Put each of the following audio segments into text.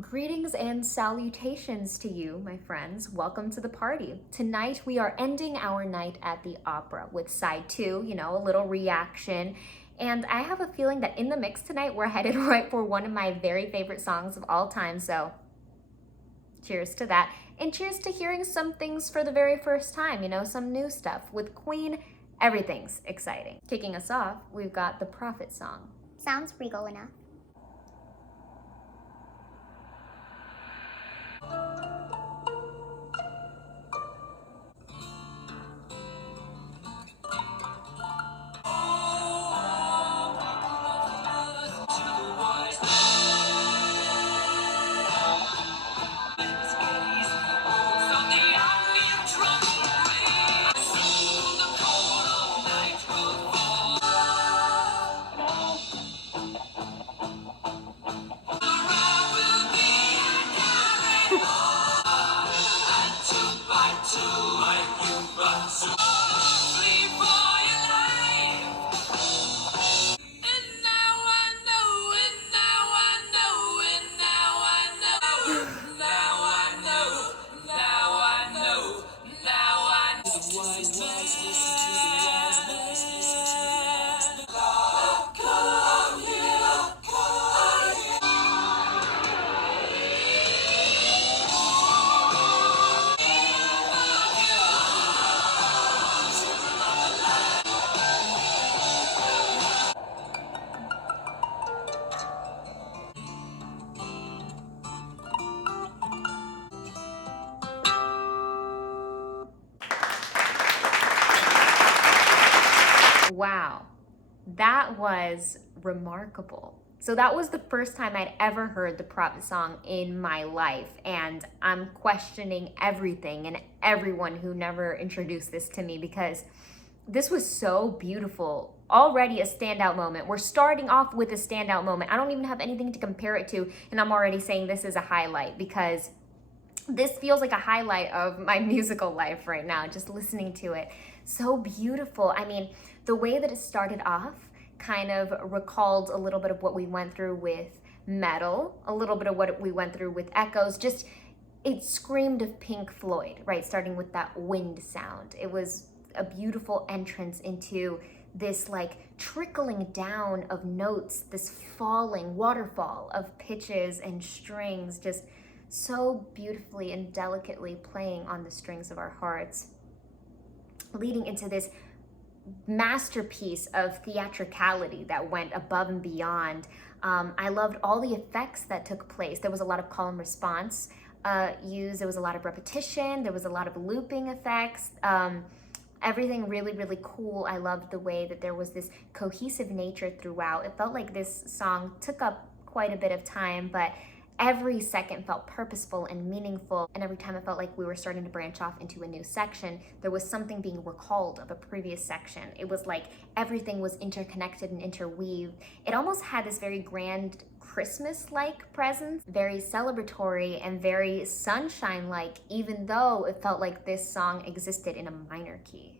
Greetings and salutations to you, my friends. Welcome to the party. Tonight we are ending our night at the opera with side two, a little reaction. And I have a feeling that in the mix tonight, we're headed right for one of my very favorite songs of all time. So cheers to that. And cheers to hearing some things for the very first time, some new stuff. With Queen, everything's exciting. Kicking us off, we've got the Prophet song. Sounds regal enough. Wow, that was remarkable. So that was the first time I'd ever heard the Prophet song in my life, and I'm questioning everything and everyone who never introduced this to me because this was so beautiful. Already a standout moment. We're starting off with a standout moment. I don't even have anything to compare it to, and I'm already saying this is a highlight because this feels like a highlight of my musical life right now, just listening to it. So beautiful. I mean, the way that it started off kind of recalled a little bit of what we went through with metal, a little bit of what we went through with echoes. Just, it screamed of Pink Floyd, right? Starting with that wind sound. It was a beautiful entrance into this like trickling down of notes, this falling waterfall of pitches and strings, just so beautifully and delicately playing on the strings of our hearts, leading into this masterpiece of theatricality that went above and beyond. I loved all the effects that took place. There was a lot of call and response used. There was a lot of repetition. There was a lot of looping effects. Everything really, really cool. I loved the way that there was this cohesive nature throughout. It felt like this song took up quite a bit of time, but every second felt purposeful and meaningful, and every time it felt like we were starting to branch off into a new section, there was something being recalled of a previous section. It was like everything was interconnected and interweaved. It almost had this very grand Christmas-like presence, very celebratory and very sunshine-like, even though it felt like this song existed in a minor key.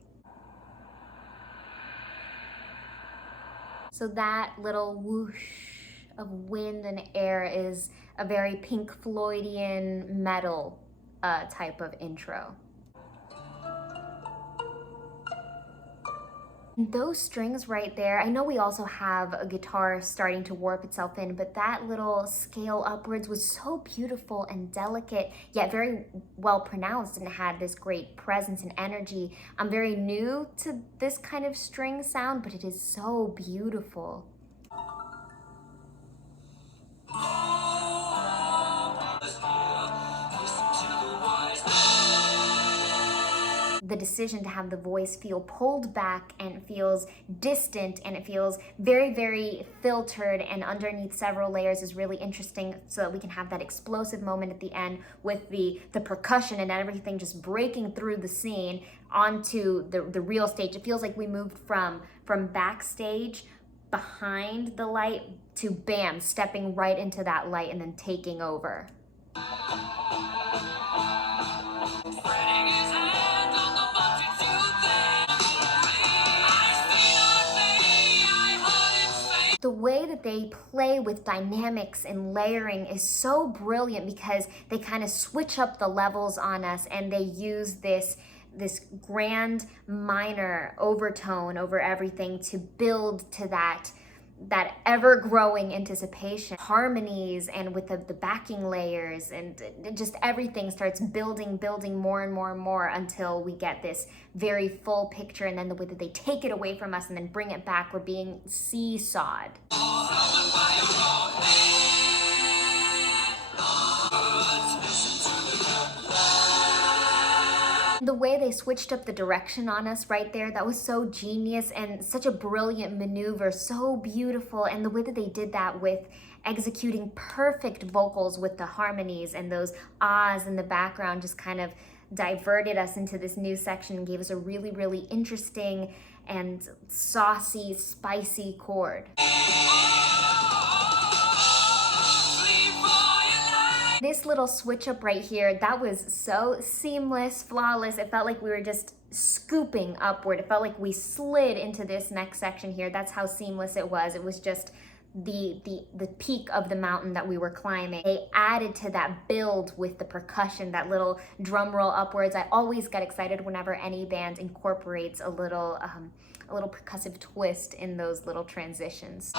So that little whoosh of wind and air is a very Pink Floydian metal type of intro. Those strings right there, I know we also have a guitar starting to warp itself in, but that little scale upwards was so beautiful and delicate, yet very well pronounced, and had this great presence and energy. I'm very new to this kind of string sound, but it is so beautiful. The decision to have the voice feel pulled back and feels distant, and it feels very, very filtered and underneath several layers is really interesting, so that we can have that explosive moment at the end with the percussion and everything just breaking through the scene onto the real stage. It feels like we moved from backstage behind the light to bam, stepping right into that light and then taking over. The way that they play with dynamics and layering is so brilliant because they kind of switch up the levels on us, and they use this grand minor overtone over everything to build to that ever-growing anticipation. Harmonies, and with the backing layers, and just everything starts building more and more and more until we get this very full picture, and then the way that they take it away from us and then bring it back, we're being seesawed. The way they switched up the direction on us right there, that was so genius and such a brilliant maneuver, so beautiful. And the way that they did that with executing perfect vocals with the harmonies, and those ahs in the background just kind of diverted us into this new section and gave us a really, really interesting and saucy, spicy chord. This little switch up right here, that was so seamless, flawless. It felt like we were just scooping upward. It felt like we slid into this next section here. That's how seamless it was. It was just the peak of the mountain that we were climbing. They added to that build with the percussion, that little drum roll upwards. I always get excited whenever any band incorporates a little percussive twist in those little transitions.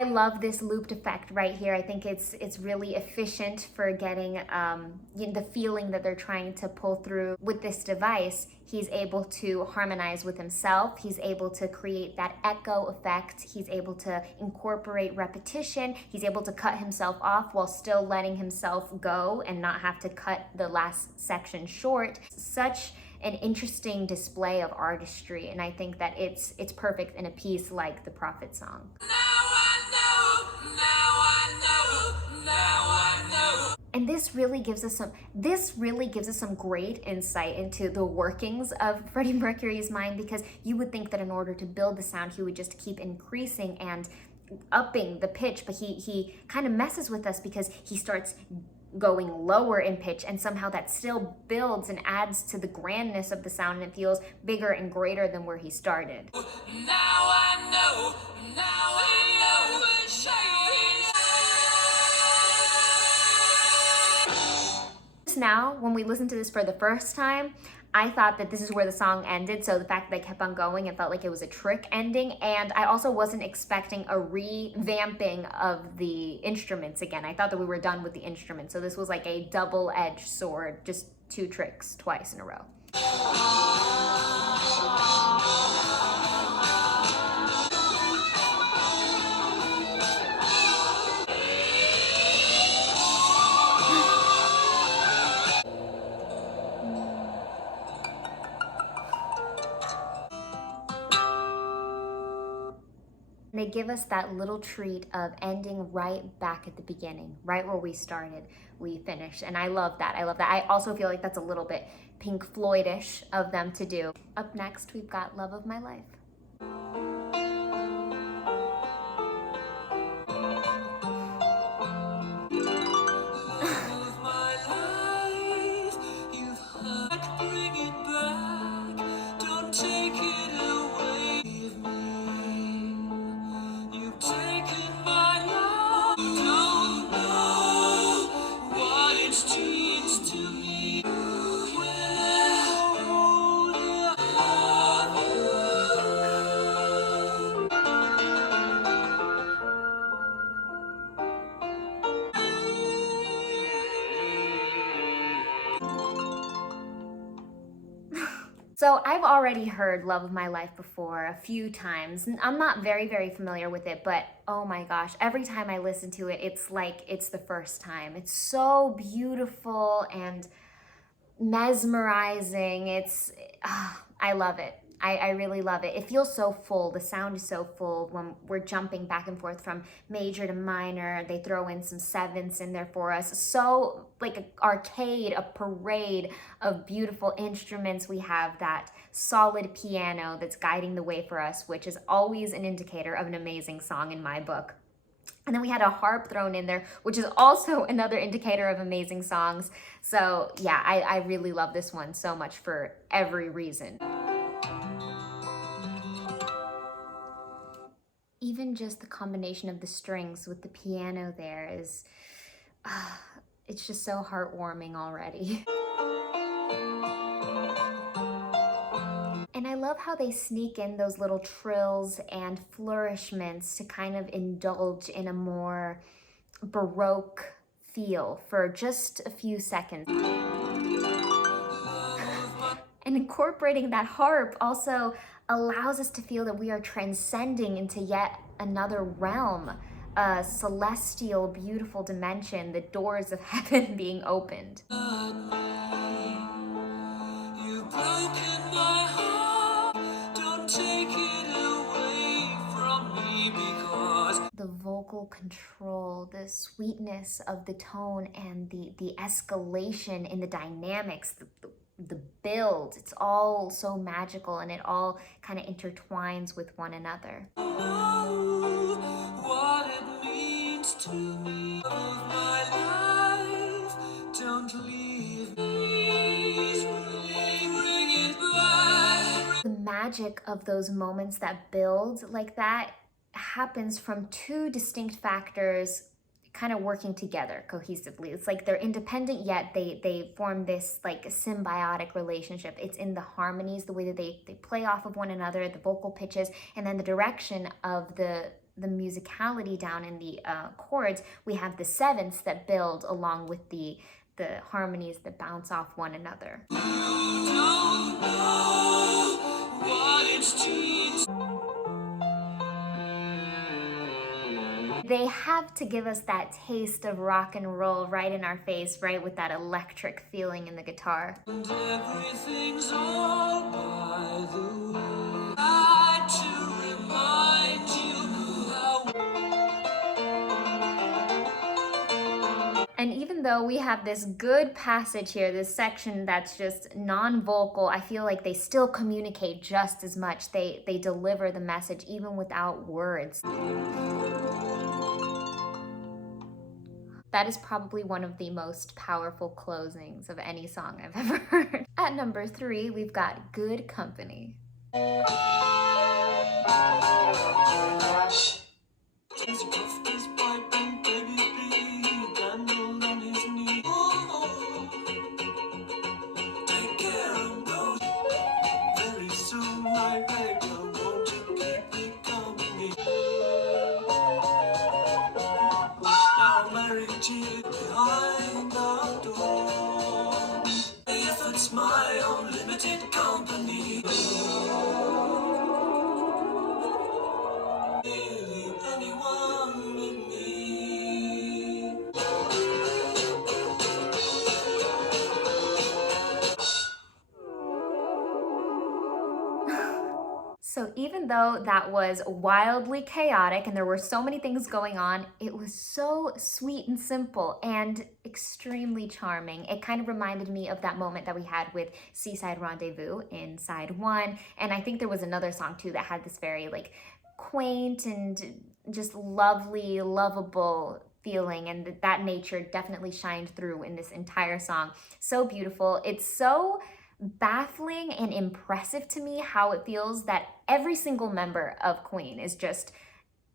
I love this looped effect right here. I think it's really efficient for getting the feeling that they're trying to pull through. With this device, he's able to harmonize with himself. He's able to create that echo effect. He's able to incorporate repetition. He's able to cut himself off while still letting himself go and not have to cut the last section short. Such an interesting display of artistry, and I think that it's perfect in a piece like the Prophet song. And this really gives us some great insight into the workings of Freddie Mercury's mind, because you would think that in order to build the sound, he would just keep increasing and upping the pitch, but he kind of messes with us because he starts going lower in pitch, and somehow that still builds and adds to the grandness of the sound, and it feels bigger and greater than where he started. Now I know, Now, when we listened to this for the first time, I thought that this is where the song ended, so the fact that they kept on going, it felt like it was a trick ending, and I also wasn't expecting a revamping of the instruments again. I thought that we were done with the instruments, so this was like a double-edged sword, just two tricks twice in a row. They give us that little treat of ending right back at the beginning, right where we started, we finished. And I love that. I also feel like that's a little bit Pink Floyd-ish of them to do. Up next, we've got Love of My Life. So I've already heard Love of My Life before a few times. I'm not very, very familiar with it, but oh my gosh, every time I listen to it, it's like it's the first time. It's so beautiful and mesmerizing. I love it. I really love it. It feels so full. The sound is so full when we're jumping back and forth from major to minor. They throw in some sevenths in there for us. So like an arcade, a parade of beautiful instruments. We have that solid piano that's guiding the way for us, which is always an indicator of an amazing song in my book. And then we had a harp thrown in there, which is also another indicator of amazing songs. So yeah, I really love this one so much for every reason. Even just the combination of the strings with the piano there is, it's just so heartwarming already. And I love how they sneak in those little trills and flourishments to kind of indulge in a more Baroque feel for just a few seconds. And incorporating that harp also allows us to feel that we are transcending into yet another realm, a celestial, beautiful dimension, the doors of heaven being opened. The vocal control, the sweetness of the tone, and the escalation in the dynamics, the build, it's all so magical, and it all kind of intertwines with one another. What it means to me of my life, don't leave me, bring it back. The magic of those moments that build like that happens from two distinct factors kind of working together cohesively. It's like they're independent, yet they form this like symbiotic relationship. It's in the harmonies, the way that they play off of one another, the vocal pitches, and then the direction of the musicality down in the chords. We have the sevenths that build along with the harmonies that bounce off one another. You don't know what it's They have to give us that taste of rock and roll right in our face, right, with that electric feeling in the guitar. And everything's all by the way. To remind you how. And even though we have this good passage here, this section that's just non-vocal, I feel like they still communicate just as much. They deliver the message even without words. That is probably one of the most powerful closings of any song I've ever heard. At number 3, we've got Good Company. Behind the door, if it's my own limited company, really anyone with me. So even though that was wildly chaotic and there were so many things going on, it was so sweet and simple and extremely charming. It kind of reminded me of that moment that we had with Seaside Rendezvous in side 1. And I think there was another song too that had this very like quaint and just lovely, lovable feeling, and that nature definitely shined through in this entire song. So beautiful. It's so baffling and impressive to me how it feels that every single member of Queen is just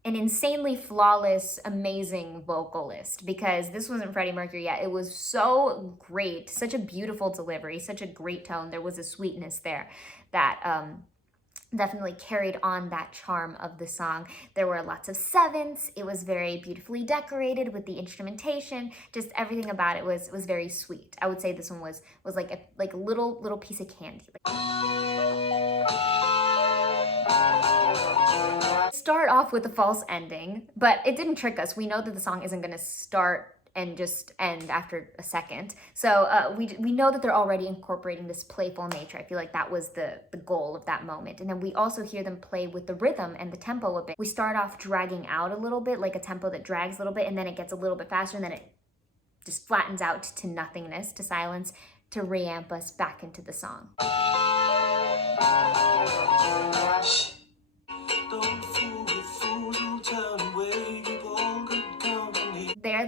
an insanely flawless, amazing vocalist, because this wasn't Freddie Mercury yet. It was so great, such a beautiful delivery, such a great tone. There was a sweetness there that definitely carried on that charm of the song. There were lots of sevenths. It was very beautifully decorated with the instrumentation. Just everything about it was very sweet. I would say this one was like a little piece of candy. Start off with a false ending, but it didn't trick us. We know that the song isn't going to start and just end after a second. So we know that they're already incorporating this playful nature. I feel like that was the goal of that moment. And then we also hear them play with the rhythm and the tempo a bit. We start off dragging out a little bit, like a tempo that drags a little bit, and then it gets a little bit faster, and then it just flattens out to nothingness, to silence, to reamp us back into the song. Don't fool with fools who turn away, keep on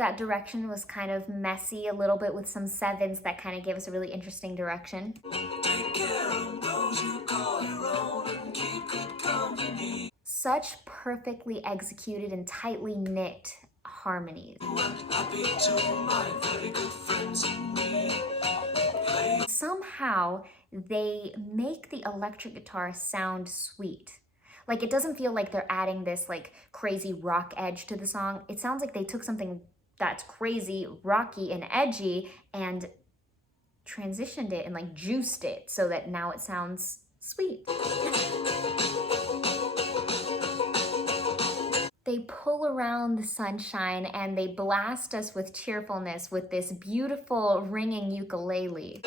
that direction was kind of messy a little bit with some sevens that kind of gave us a really interesting direction. Take care of those you call your own and keep good company. Such perfectly executed and tightly knit harmonies. Somehow they make the electric guitar sound sweet. Like, it doesn't feel like they're adding this like crazy rock edge to the song. It sounds like they took something that's crazy, rocky, and edgy and transitioned it and like juiced it so that now it sounds sweet. They pull around the sunshine and they blast us with cheerfulness with this beautiful ringing ukulele.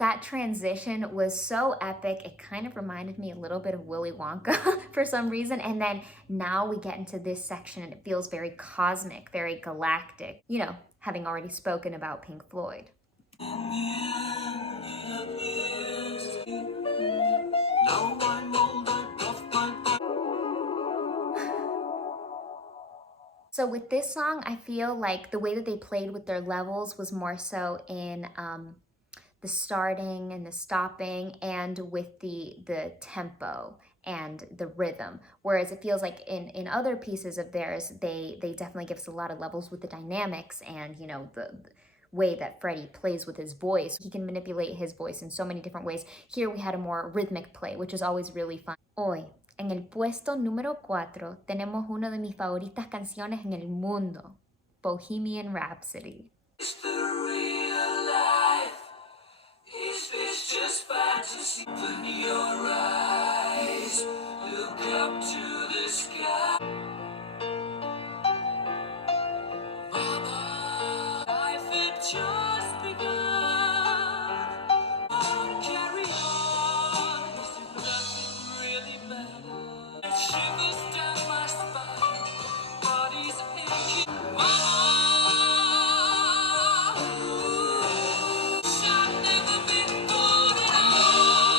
That transition was so epic, it kind of reminded me a little bit of Willy Wonka for some reason. And then now we get into this section and it feels very cosmic, very galactic, you know, having already spoken about Pink Floyd. So with this song, I feel like the way that they played with their levels was more so in the starting and the stopping and with the tempo and the rhythm. Whereas it feels like in other pieces of theirs, they definitely give us a lot of levels with the dynamics and, you know, the way that Freddie plays with his voice. He can manipulate his voice in so many different ways. Here we had a more rhythmic play, which is always really fun. Hoy, en el puesto número 4, tenemos una de mis favoritas canciones en el mundo, Bohemian Rhapsody. It's the real life. Is this just fantasy? Open your eyes, look up to the sky. Mama, life had just begun. Carry on, as if nothing really matters. Shivers down my spine, body's aching. Mama, I've never been born at all.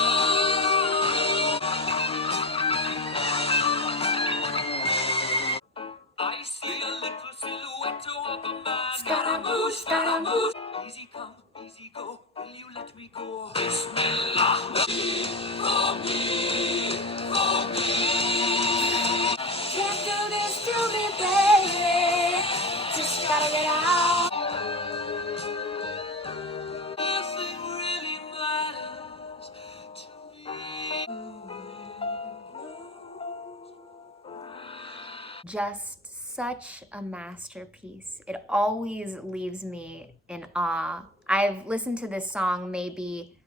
I see a little silhouette of a man. Scaramouche, Scaramouche. Easy come, easy go. Will you let me go? Bismillah. For me, for me. Can't do this to me, baby. Just gotta get out. Nothing really matters to me. Just such a masterpiece. It always leaves me in awe. I've listened to this song maybe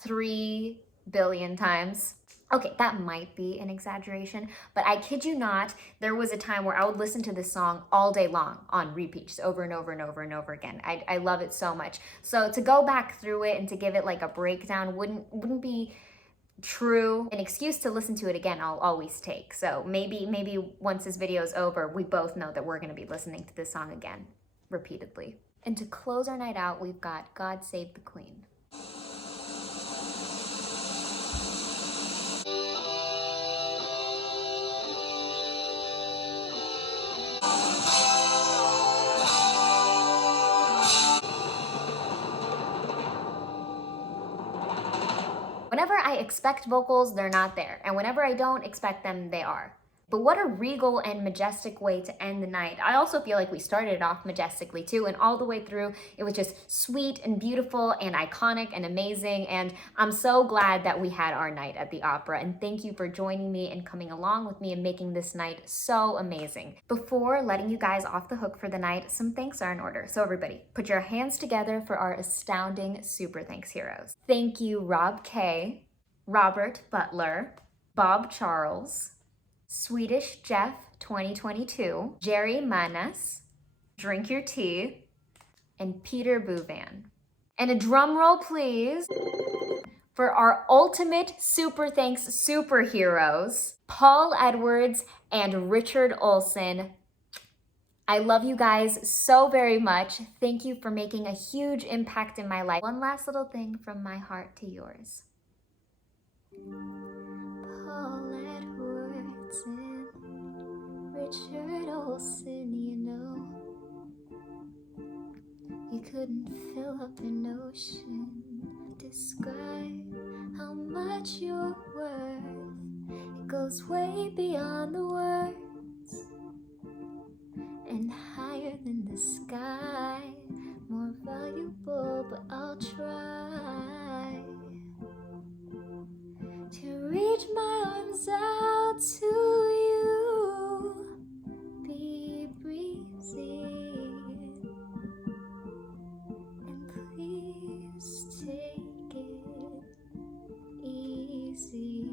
3 billion times. Okay, that might be an exaggeration, but I kid you not, there was a time where I would listen to this song all day long on repeat, just over and over and over and over again. I love it so much. So to go back through it and to give it like a breakdown wouldn't be true. An excuse to listen to it again I'll always take. So maybe once this video is over, we both know that we're gonna be listening to this song again, repeatedly. And to close our night out, we've got God Save the Queen. Whenever I expect vocals, they're not there. And whenever I don't expect them, they are. But what a regal and majestic way to end the night. I also feel like we started it off majestically too, and all the way through, it was just sweet and beautiful and iconic and amazing. And I'm so glad that we had our night at the opera. And thank you for joining me and coming along with me and making this night so amazing. Before letting you guys off the hook for the night, some thanks are in order. So everybody, put your hands together for our astounding super thanks heroes. Thank you, Rob K, Robert Butler, Bob Charles, Swedish Jeff 2022, Jerry Manas, Drink Your Tea, and Peter Buwen. And a drum roll, please, for our ultimate super thanks superheroes, Paul Edwards and Richard Olsen. I love you guys so very much. Thank you for making a huge impact in my life. One last little thing from my heart to yours. Paul Edwards and Richard Olsen, you know. You couldn't fill up an ocean, describe how much you're worth. It goes way beyond the words and higher than the sky. More valuable, but I'll try to reach my arms out to you. Be breezy and please take it easy.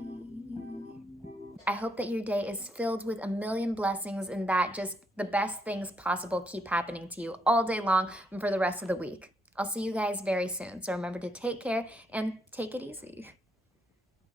I hope that your day is filled with a million blessings and that just the best things possible keep happening to you all day long and for the rest of the week. I'll see you guys very soon. So remember to take care and take it easy.